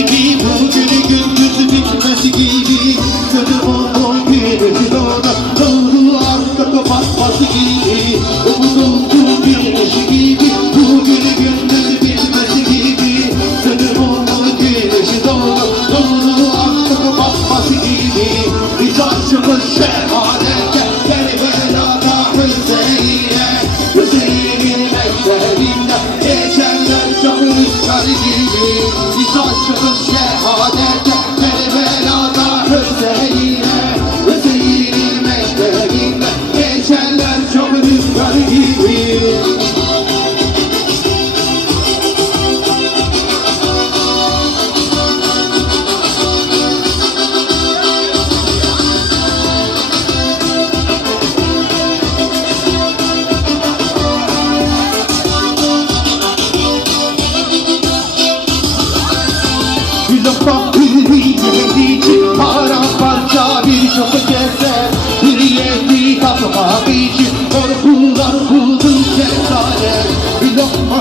baby.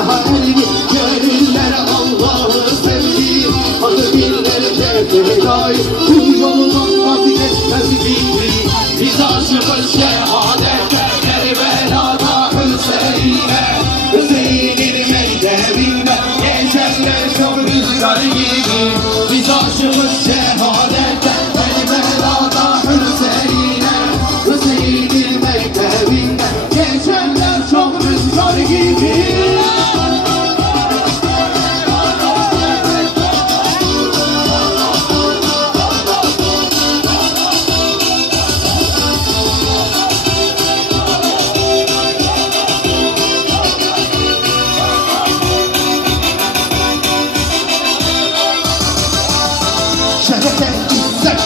kulluk sonra eridi Gönüller Allah'ı sevdi Hasbinler sevdayı Bu yoldan vazgeçmesi gibi Biz aşığız şehadete Kerbela'da Hüseyin'e. Hüseyin'in mektebinde Geçenler çok rüzgar gibi. Biz aşığız şehadete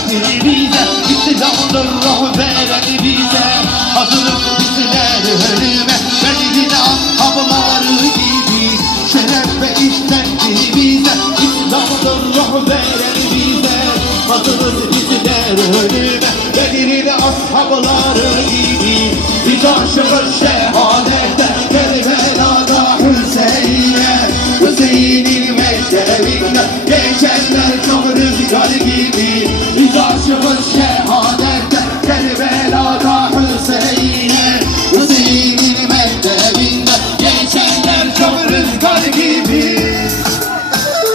istekleri bize İstihdamdır ruh veren bize. Hazırız bizler ölüme Bedir'in ashabları gibi. Şeref ve istekleri bize İstihdamdır ruh veren bize. Hazırız bizler ölüme Bedir'in ashabları gibi. Biz aşığız şehadete gelinler Geçenler çok rüzgar gibi. Biz aşığız şehadette Kerbela